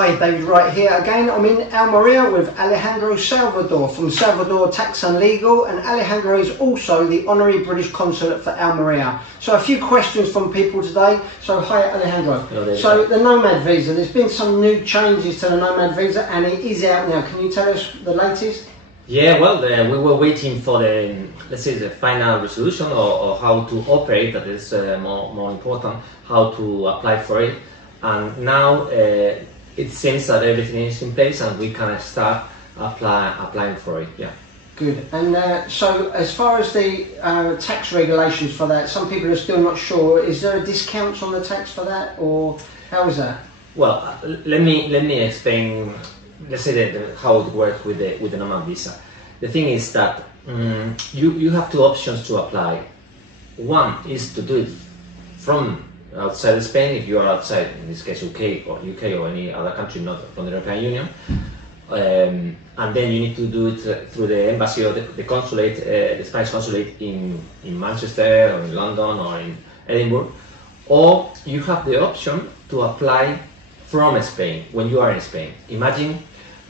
Hi, David Wright here again. I'm in Almeria with Alejandro Salvador from Salvador Tax and Legal, and Alejandro is also the Honorary British Consulate for Almeria. So a few questions from people today. So hi Alejandro. Hello, so the Nomad visa, there's been some new changes to the Nomad visa and it is out now. Can you tell us the latest? Yeah, well, we were waiting for the, let's say, the final resolution or how to operate. That is more important, how to apply for it. And now it seems that everything is in place and we can start applying for it. Yeah. Good. And so as far as the tax regulations for that, some people are still not sure. Is there a discount on the tax for that, or how is that? Well, let me explain. Let's say how it works with the Nomad visa. The thing is that you have two options to apply. One is to do it from outside Spain, if you are outside, in this case UK or any other country not from the European Union, and then you need to do it through the embassy or the consulate, the Spanish consulate in Manchester or in London or in Edinburgh, or you have the option to apply from Spain when you are in Spain. Imagine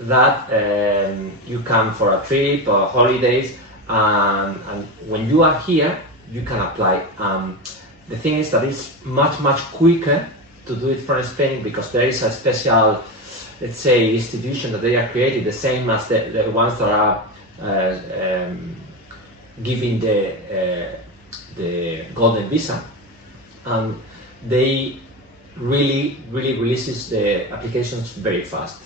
that you come for a trip or holidays, and when you are here you can apply. The thing is that it's much quicker to do it from Spain, because there is a special, let's say, institution that they are created, the same as the ones that are giving the golden visa, and they really releases the applications very fast.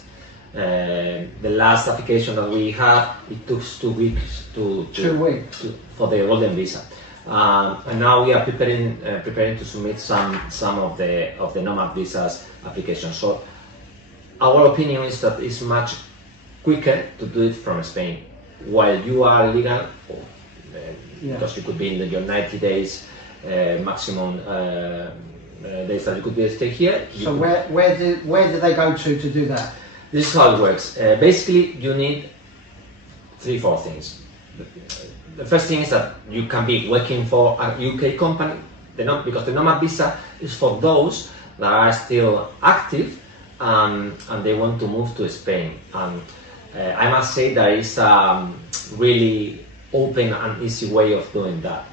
The last application that we had, it took 2 weeks for the golden visa. And now we are preparing to submit some of the Nomad visas applications. So our opinion is that it's much quicker to do it from Spain while you are legal, because you could be in your 90 days maximum days that you could stay here. So where do they go to do that? This is how it works. Basically, you need 3-4 things. The first thing is that you can be working for a UK company, because the Nomad visa is for those that are still active and they want to move to Spain. And I must say there is a really open and easy way of doing that.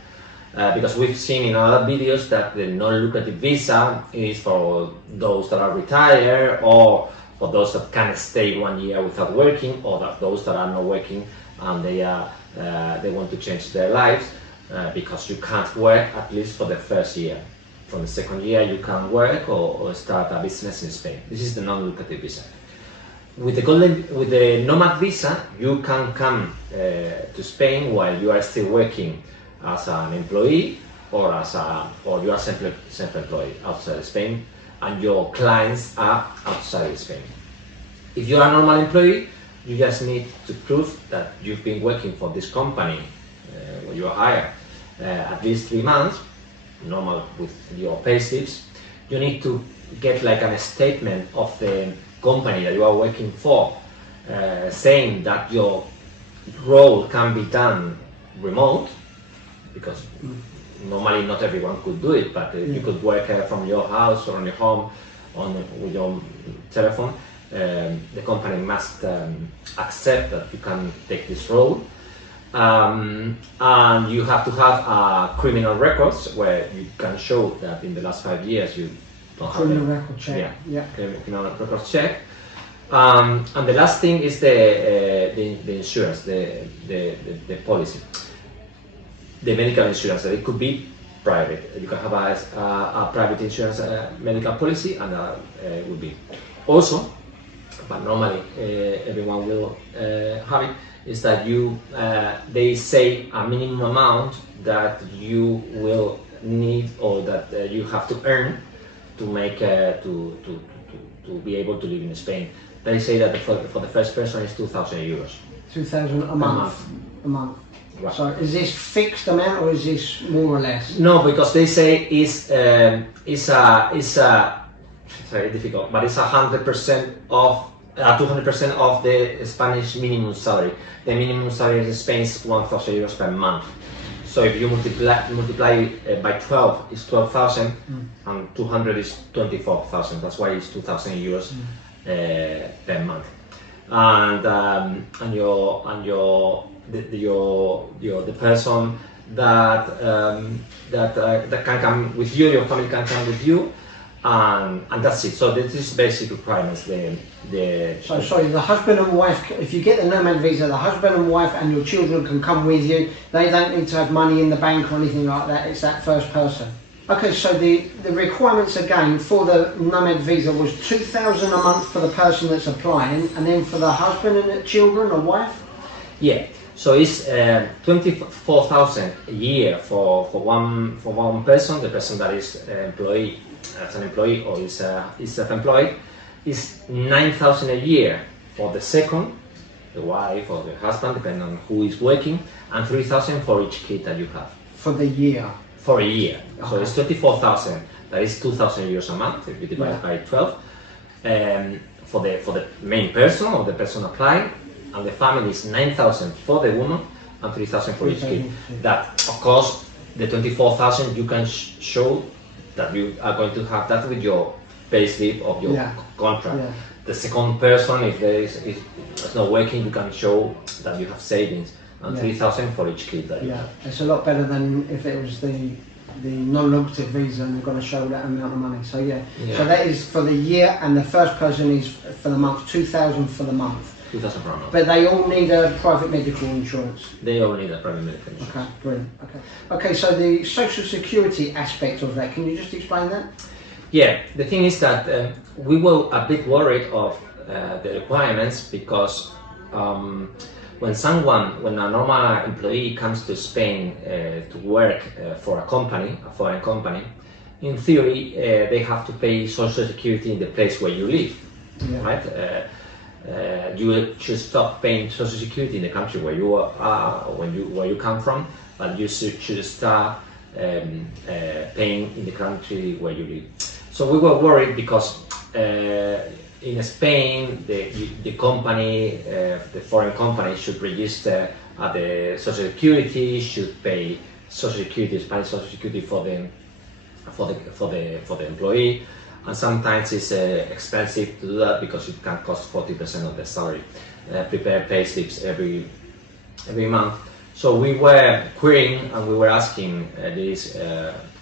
Because we've seen in other videos that the non-lucrative visa is for those that are retired, or for those that can stay 1 year without working, or those that are not working and they want to change their lives, because you can't work at least for the first year. From the second year you can work or start a business in Spain. This is the non-lucrative visa. With the Nomad visa, you can come to Spain while you are still working as an employee or you are self-employed outside Spain, and your clients are outside Spain. If you are a normal employee, you just need to prove that you've been working for this company when you are hired at least 3 months, normal with your pay slips. You need to get like a statement of the company that you are working for, saying that your role can be done remote, because normally not everyone could do it, but you could work from your house or on your home with your telephone. The company must accept that you can take this role, and you have to have criminal records where you can show that in the last 5 years you don't have criminal record check. Yeah, criminal record check. And the last thing is the insurance, the policy, the medical insurance. That it could be private. You can have a private insurance medical policy, and it would be also. But normally everyone will have it, is that they say a minimum amount that you will need, or that you have to earn to make to be able to live in Spain. They say that for the first person is 2,000 euros. 2,000 a month. A month. Right. So is this fixed amount, or is this more or less? No, because they say it's very difficult, but it's 100% of 200% of the Spanish minimum salary. The minimum salary in Spain is 1,000 euros per month. So if you multiply by 12, it's 12,000, and 200 is 24,000. That's why it's 2,000 euros per month, and the person that can come with you, your family can come with you, and that's it. So this is basic requirements. So sorry, the husband and wife, if you get the Nomad visa, the husband and wife and your children can come with you. They don't need to have money in the bank or anything like that. It's that first person. Okay, so the requirements again for the Nomad visa was 2,000 a month for the person that's applying, and then for the husband and the children or wife? Yeah, so it's 24,000 a year for one person. The person that is employee as an employee or is self-employed is 9,000 a year for the second, the wife or the husband, depending on who is working, and 3,000 for each kid that you have. For the year? For a year. Okay. So it's 24,000. That is 2,000 euros a month if you divide by 12. For the main person or the person applying, and the family is 9,000 for the woman and 3,000 for each kid. That, of course, the 24,000 you can show that you are going to have that with your payslip of your contract. Yeah. The second person, if there's not working, you can show that you have savings, and 3,000 for each kid that you have. It's a lot better than if it was the non-lucrative visa and they're going to show that amount of money. So so that is for the year, and the first person is for the month, 2,000 for the month. 2,000 per month. But they all need a private medical insurance. They all need a private medical insurance. Okay, brilliant. Okay, so the social security aspect of that, can you just explain that? Yeah, the thing is that we were a bit worried of the requirements because when a normal employee comes to Spain to work for a company, a foreign company, in theory they have to pay social security in the place where you live, right? You should stop paying social security in the country where you are, where you come from, but you should start paying in the country where you live. So we were worried because in Spain, the company, the foreign company, should register at the social security, should pay social security, Spanish social security for the employee, and sometimes it's expensive to do that because it can cost 40% of the salary. Prepare pay slips every month. So we were querying and we were asking this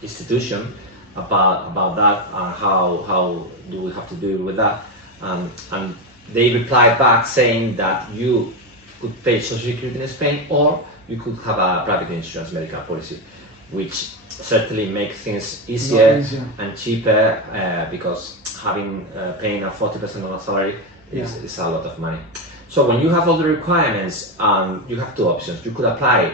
institution about that and how do we have to deal with that. And they replied back saying that you could pay social security in Spain, or you could have a private insurance medical policy, which certainly makes things easier and cheaper because paying a 40% of the salary is a lot of money. So when you have all the requirements, you have two options. You could apply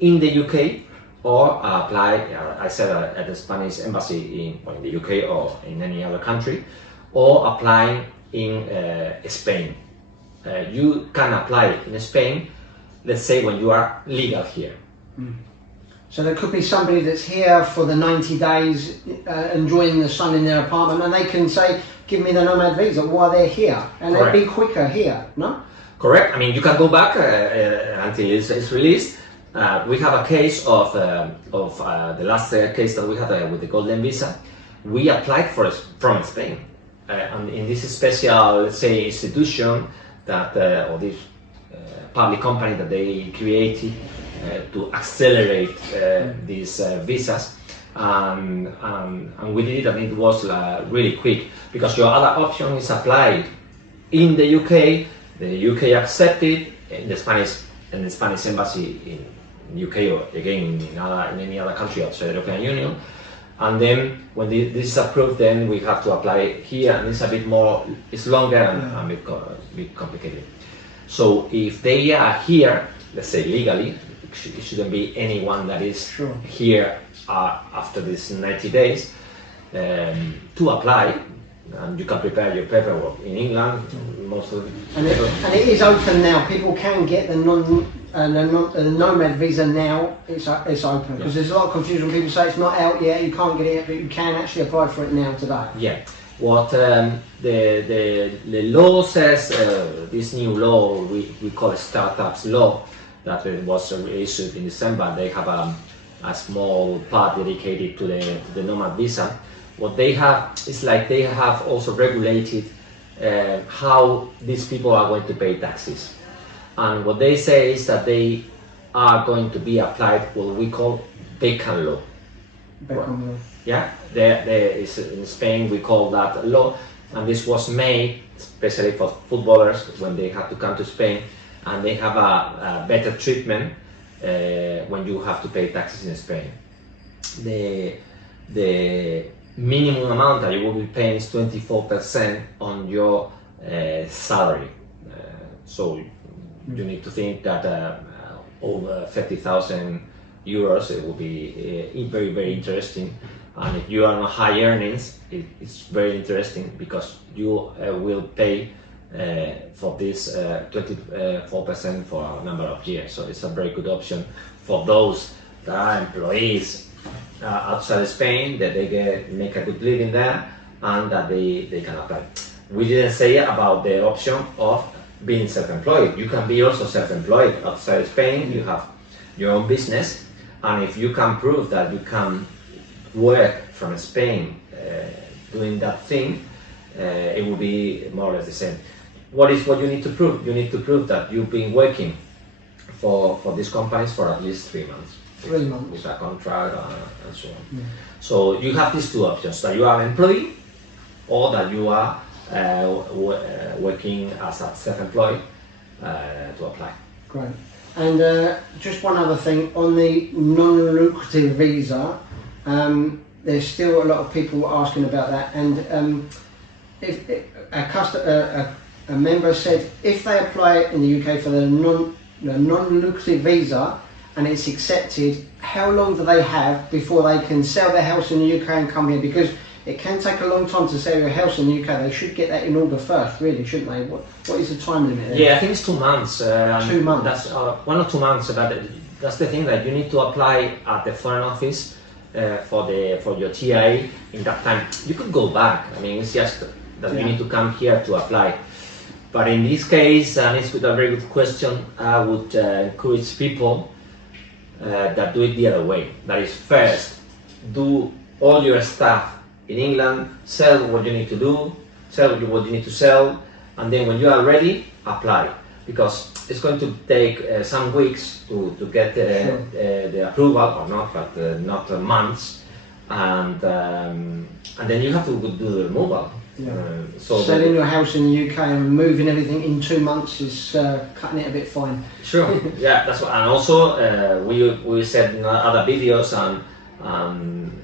in the UK or apply, I said, at the Spanish embassy in the UK or in any other country, or apply in Spain. You can apply in Spain, let's say when you are legal here. So there could be somebody that's here for the 90 days enjoying the sun in their apartment, and they can say, give me the Nomad visa while they're here, and it'll be quicker here, no? Correct. I mean, you can go back until it's released. We have a case of the last case that we had with the Golden Visa. We applied from Spain, and in this special, let's say, institution that or this public company that they created to accelerate these visas, and we did it, and it was really quick, because your other option is apply in the UK. The UK accepted in the Spanish embassy in UK, or again in any other country outside the European Union, and then when this is approved, then we have to apply here, and it's a bit more, it's longer and a bit complicated. So if they are here, let's say legally, it shouldn't be anyone that is here after these 90 days to apply, and you can prepare your paperwork in England. Most of and it is open now. People can get the Nomad visa now. It's open, because there's a lot of confusion. People say it's not out yet, you can't get it, but you can actually apply for it now today. Yeah. What the law says, this new law we call it startups law, that was issued in December. They have a small part dedicated to the Nomad visa. What they have is like they have also regulated how these people are going to pay taxes. And what they say is that they are going to be applied what we call Beckham law. Beckham law. Yeah, there is in Spain we call that law, and this was made especially for footballers when they have to come to Spain, and they have a better treatment when you have to pay taxes in Spain. The minimum amount that you will be paying is 24% on your salary. So you need to think that over 30,000 euros, it will be very, very interesting. And if you are on high earnings, it's very interesting because you will pay for this 24% for a number of years. So it's a very good option for those that are employees outside Spain, that they make a good living there and that they can apply. We didn't say about the option of being self-employed. You can be also self-employed outside Spain. You have your own business, and if you can prove that you can work from Spain doing that thing, it will be more or less the same. What you need to prove? You need to prove that you've been working for these companies for at least 3 months. 3 months. With a contract and so on. Yeah. So you have these two options, that you are an employee or that you are working as a self-employed to apply. Great. And just one other thing, on the non-lucrative visa, there's still a lot of people asking about that, and if a member said if they apply in the UK for the non-lucrative visa and it's accepted, how long do they have before they can sell their house in the UK and come here? Because it can take a long time to sell your house in the UK. They should get that in order first, really, shouldn't they? What is the time limit there? Yeah, I think it's 2 months. 2 months. That's 1 or 2 months. But that's the thing, that you need to apply at the Foreign Office for your TIA in that time. You could go back. I mean, it's just that you need to come here to apply. But in this case, and it's a very good question, I would encourage people that do it the other way. That is, first, do all your stuff in England, sell what you need to do, sell what you need to sell, and then when you are ready, apply. Because it's going to take some weeks to get the approval, or not, but not months, and then you have to do the removal. Yeah. So selling your house in the UK and moving everything in 2 months is cutting it a bit fine. Sure. Yeah, that's what. And also we said in other videos and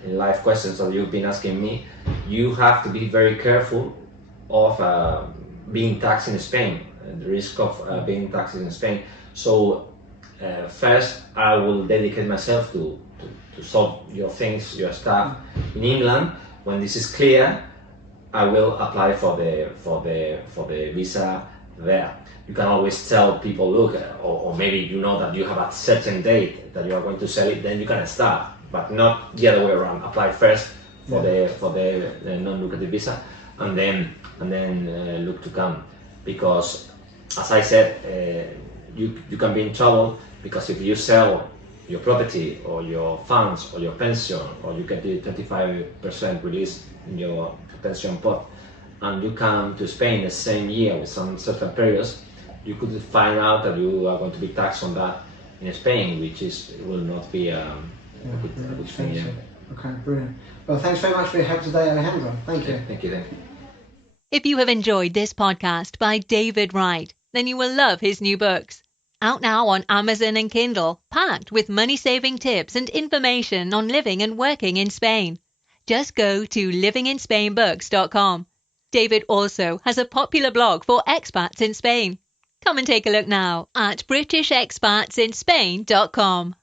in live questions that you've been asking me, you have to be very careful of being taxed in Spain, the risk of being taxed in Spain. So first I will dedicate myself to solve your things, your stuff in England. When this is clear, I will apply for the visa there. You can always tell people, look, or maybe you know that you have a certain date that you are going to sell it, then you can start, but not the other way around. Apply first for the non-lucrative visa, and then look to come, because as I said, you can be in trouble, because if you sell your property or your funds or your pension, or you get the 25% release in your pension pot, and you come to Spain the same year with some certain periods, you could find out that you are going to be taxed on that in Spain, which will not be a good thing. Yeah. Okay, brilliant. Well, thanks very much for your help today, Alejandro. Thank you. Thank you. If you have enjoyed this podcast by David Wright, then you will love his new books. Out now on Amazon and Kindle, packed with money-saving tips and information on living and working in Spain. Just go to livinginspainbooks.com. David also has a popular blog for expats in Spain. Come and take a look now at britishexpatsinspain.com.